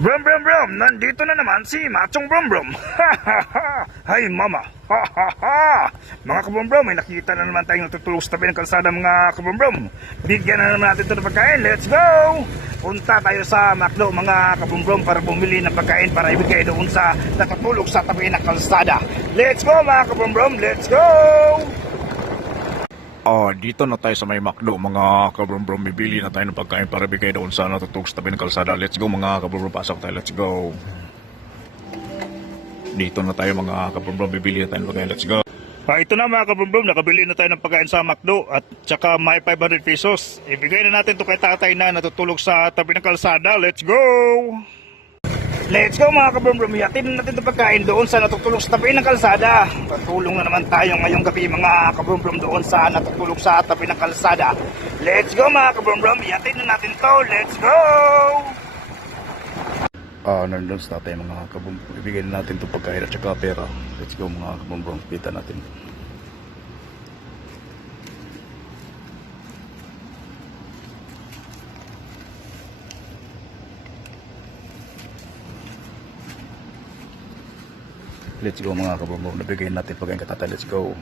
Brum brum brum, nandito na naman si Machong Brum Brum. Hay mama. Mga kabrum brum, may nakita na naman tayong natutulog sa tabi ng kalsada mga kabrum brum. Bigyan na naman natin ito ng pagkain. Let's go! Punta tayo sa McDo mga kabrum brum para bumili ng pagkain para ibigay doon sa natutulog sa tabi ng kalsada. Let's go mga kabrum brum, let's go! Ah, dito na tayo sa may McDo, mga kabrum-brum. Bibili na tayo ng pagkain para bigay doon sa natutog sa tabi ng kalsada. Let's go, mga kabrum-brum. Pasok tayo, let's go. Dito na tayo, mga kabrum-brum. Bibili na tayo ng pagkain, let's go. Ah, ito na mga kabrum-brum. Nakabili na tayo ng pagkain sa McDo at tsaka may 500 pesos. Ibigay na natin to kay tatay na natutulog sa tabi ng kalsada. Let's go! Let's go mga kabrum-brum. Yatin na natin ito pagkain doon sa natutulog sa tabi ng kalsada. Patulong na naman tayo ngayong gabi mga kabrum-brum doon sa natutulog sa tabi ng kalsada. Let's go mga kabrum-brum. Yatin na natin to. Let's go! Ah, nandun sa tatay mga kabrum-brum. Ibigay na natin itong pagkain at saka pera. Let's go mga kabrum-brum. Kita natin. Let's go mga kabumbo. Nabigay natin pagkain katatay. Let's go.